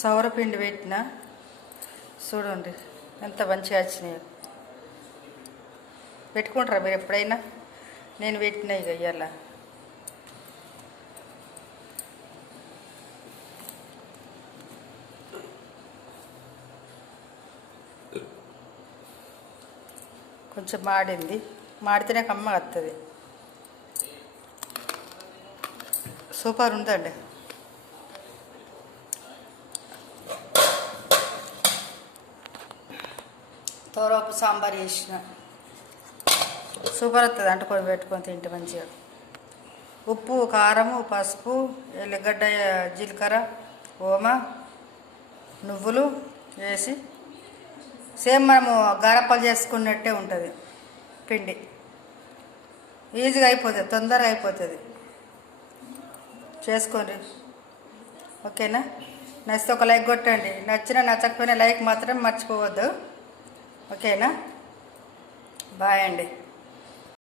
సౌరపిండి పెట్టిన చూడండి ఎంత మంచిగా వచ్చినాయో. పెట్టుకుంటారా మీరు ఎప్పుడైనా? నేను పెట్టిన ఇక ఇవాళ. కొంచెం మాడితేనే కమ్మ వస్తుంది. సూపర్ ఉందండి. తోరపు సాంబార్ చేసిన సూపర్ వస్తుంది. అంటుకొని పెట్టుకొని తింటే మంచిగా. ఉప్పు, కారము, పసుపు, ఎల్లిగడ్డ, జీలకర్ర, ఓమ, నువ్వులు వేసి సేమ్ మనము గారప్పలు చేసుకున్నట్టే ఉంటుంది. పిండి ఈజీగా అయిపోతుంది, తొందరగా అయిపోతుంది. చేసుకోండి. ఓకేనా? నచ్చితే ఒక లైక్ కొట్టండి. నచ్చకపోయినా లైక్ మాత్రం మర్చిపోవద్దు. ఓకేనా? బాయ్ అండి.